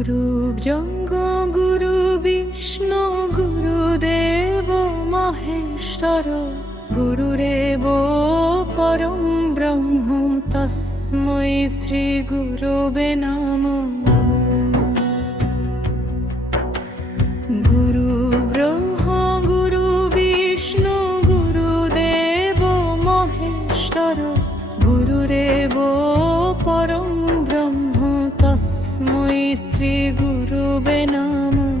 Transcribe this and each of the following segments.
গুরু ব্রহ্ম গুরু বিষ্ণু গুরুদেব মহেশ্বর গুরুরেব পরম ব্রহ্ম তস্मै শ্রী গুরবে নমঃ। গুরু ব্রহ্ম গুরু বিষ্ণু গুরুদেব মহেশ্বর গুরুরেব পরম ব্রহ্ম তস্मै শ্রী গুরবে নমঃ।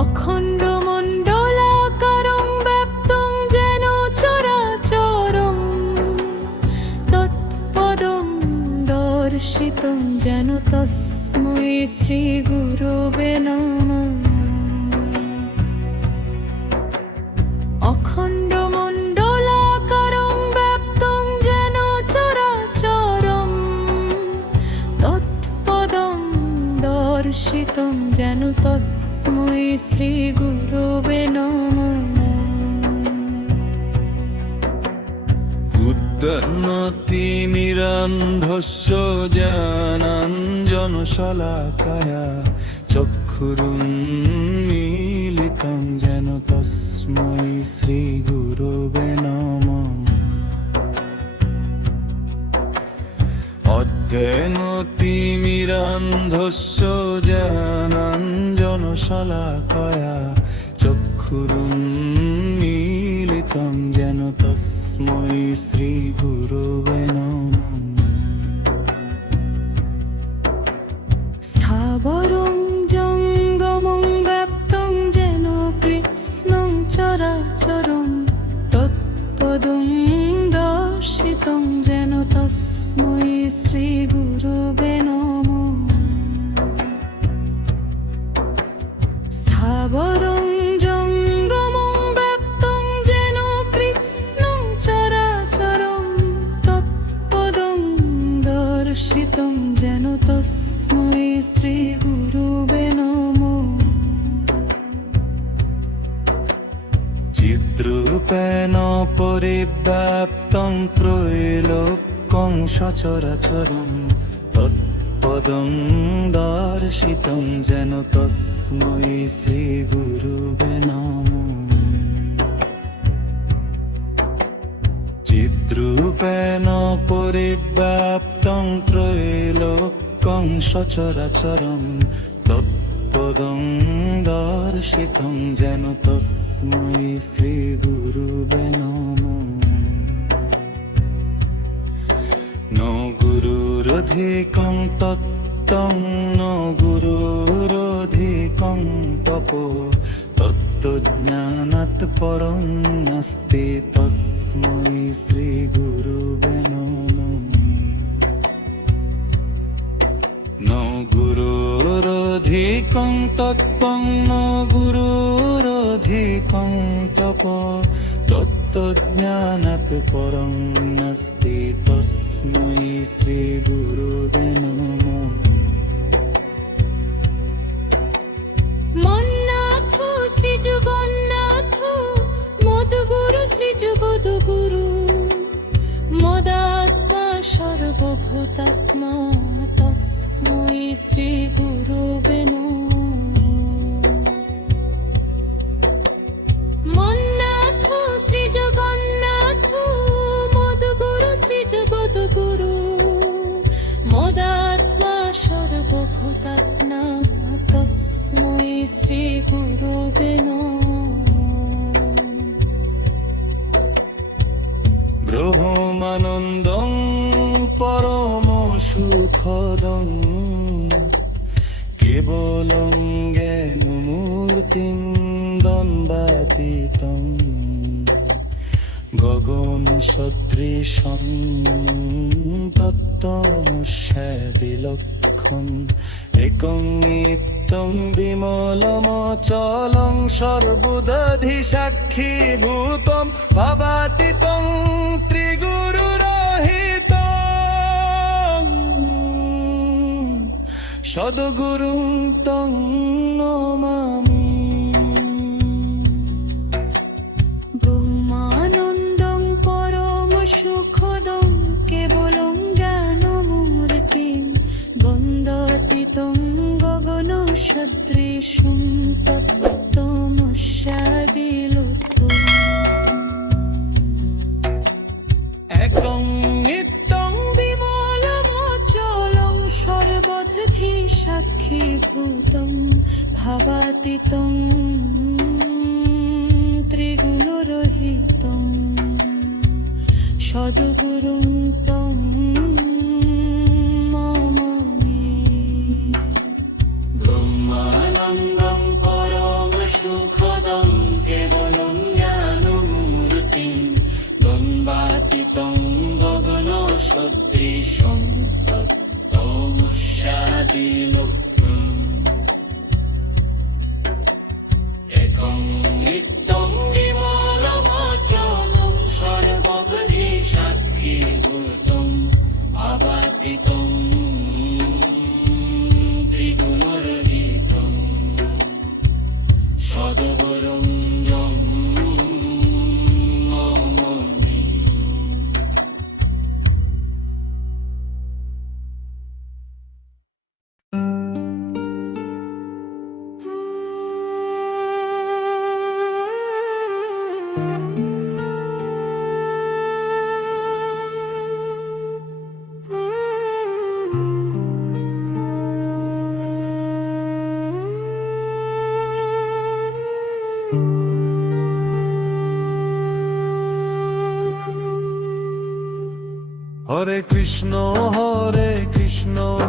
অখণ্ড মণ্ডলাকারং ব্যাপ্তং যেন চরাচরং তৎপদং দর্শিতং যেন তস্मै শ্রী গুরবে নমঃ। অখণ্ড মণ্ডলাকারং ব্যাপ্তং যেন চরাচরং তৎপদং দর্শিতং যেন তস্मै শ্রী গুরবে নমঃ। উদ্যন্নতিমিরান্ধস্য জ্ঞানাঞ্জনশলাকয়া চক্ষুরুন্মীলিतं যেন তস্मै শ্রী গুরবে নমঃ। অধ্যয়নতিমিরান্ধস্য জ্ঞানাঞ্জনশলাকয়া চক্ষুরুন্মীলিतं যেন তস্मै শ্রী গুরবে নমঃ। স্থাবরং জঙ্গমং ব্যাপ্তং যেন কৃষ্ণং চরাচরং তৎপদং দর্শিতং যেন তস্मै শ্রী গুরবে নমঃ। স্থাবরং জঙ্গমং ব্যাপ্তং যেন কৃষ্ণং চরাচরং তৎপদং দর্শিতং যেন তস্मै শ্রী গুরবে নমঃ। চিদ্রূপেণ পরিব্যাপ্তং ত্রৈলোক্যং সচরাচরং তৎপদং দর্শিতং যেন তস্मै শ্রী গুরবে নমঃ। চিদ্রূপেণ পরিব্যাপ্তং ত্রৈলোক্যং সচরাচরং তৎপদং দর্শিতং যেন তস্मै শ্রী গুরবে নমঃ। ন গুরুরধিকং তত্ত্বং ন গুরুরধিকং তপো তত্ত্বজ্ঞানাৎ পরং নাস্তি তস্मै শ্রী গুরবে নমঃ। ন গুরুরধিকং তত্ত্বং ন গুরুরধিকং তপো তত্ত্বজ্ঞানাৎ পরং নাস্তি তস্मै শ্রী গুরবে নমঃ। মন্নাথ শ্রীজগন্নাথ মদগুরু শ্রীজগদ্গুরু মদাত্মা সর্বভূতাত্মা তস্मै শ্রী গুরবে নমঃ। মন্নাথ শ্রীজগন্নাথ মদগুরু শ্রীজগদ্গুরু মদাত্মা সর্বভূতাত্মা তস্मै শ্রী গুরবে নমঃ। ব্রহ্মানন্দং পরম সুখদং কেবলং জ্ঞানমূর্তিং দ্বন্দ্বাতীতং গগন সদৃশং তত্ত্বমস্যাদিলক্ষণ একং নিত্যং বিমলমচলং সর্বদধি সাক্ষীভূতং ভাবাতীতং ত্রিগুরুরহিতং সদ্গুরুং তং নমামি। ব্রহ্মানন্দং পরম সুখদং কেবলং জ্ঞানমূর্তি সদৃশং তপ্তমস্যাদিলোত্তম একং নিত্যং বিমলমচলং সর্বধি সাক্ষীভূতং ভাবাতীতং ত্রিগুণরহিতং সদ্গুরুং তং নমামি। ব্রহ্মানন্দং পরম সুখদং কেবলং জ্ঞানমূর্তিং দ্বন্দ্বাতীতং গগন সদৃশং তপ্তমস্যাদিলোক্তম একং নিত্যং বিমলমচলং সর্বধি সাক্ষীভূতং ভাবাতীতং ত্রিগুণরহিতং সদ্গুরুং যং নমামি। হরে কৃষ্ণ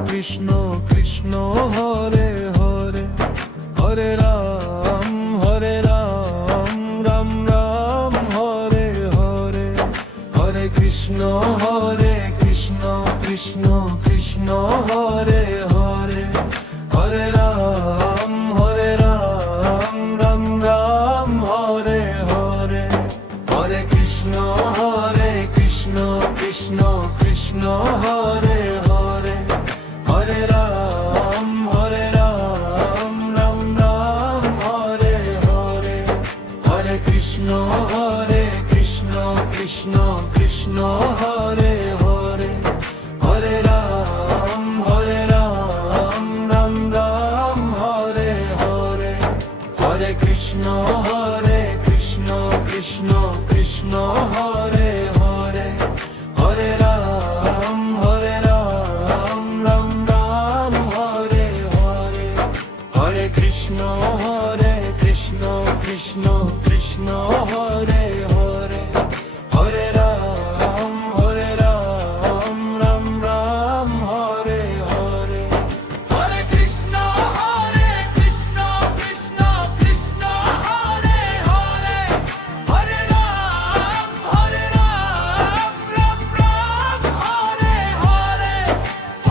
কৃষ্ণ কৃষ্ণ হরে হরে হরে রাম রাম রাম হরে হরে হরে কৃষ্ণ কৃষ্ণ কৃষ্ণ হরে হরে হরে রাম রাম রাম হরে হরে হরে কৃষ্ণ কৃষ্ণ কৃষ্ণ হরে হরে হরে রাম রাম রাম হরে হরে হরে কৃষ্ণ কৃষ্ণ কৃষ্ণ হরে হরে হরে রাম রাম রাম হরে হরে হরে কৃষ্ণ কৃষ্ণ কৃষ্ণ হরে হরে হরে রাম রাম রাম হরে হরে হরে কৃষ্ণ কৃষ্ণ কৃষ্ণ হরে হরে হরে রাম রাম রাম হরে হরে হরে কৃষ্ণ কৃষ্ণ কৃষ্ণ হরে হরে হরে রাম রাম রাম হরে হরে হরে কৃষ্ণ কৃষ্ণ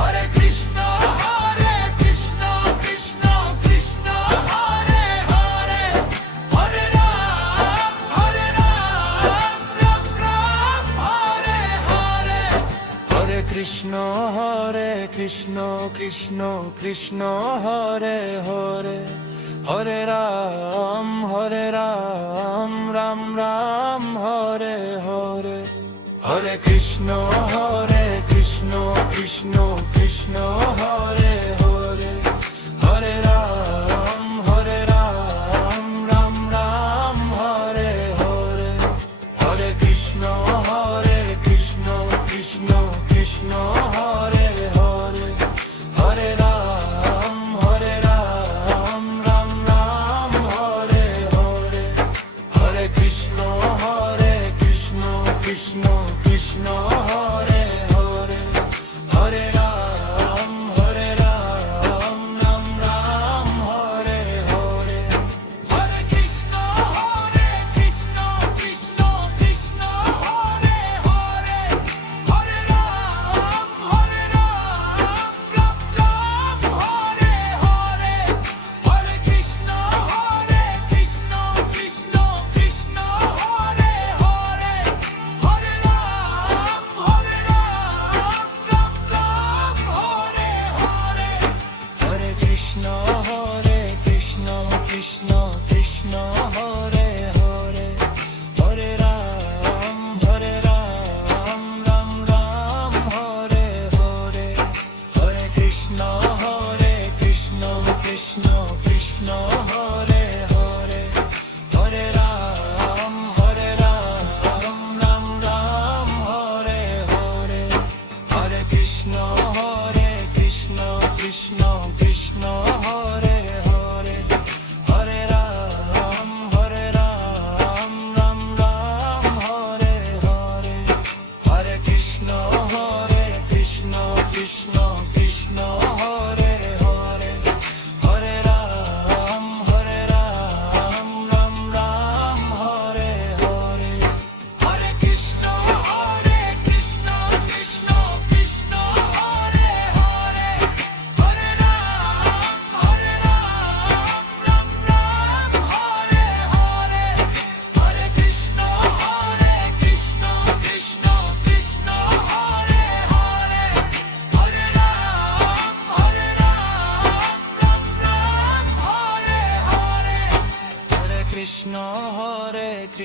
কৃষ্ণ হরে হরে হরে রাম রাম হরে হরে হরে কৃষ্ণ কৃষ্ণ কৃষ্ণ হরে হরে হরে রাম রাম রাম হরে হরে হরে কৃষ্ণ কৃষ্ণ কৃষ্ণ হরে হরে হরে রাম রাম রাম হরে হরে হরে কৃষ্ণ কৃষ্ণ কৃষ্ণ হরে হরে হরে রাম রাম রাম হরে হরে হরে কৃষ্ণ কৃষ্ণ কৃষ্ণ হরে হরে হরে রাম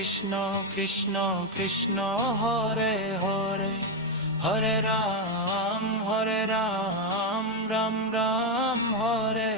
কৃষ্ণ কৃষ্ণ কৃষ্ণ হরে হরে হরে রাম রাম রাম হরে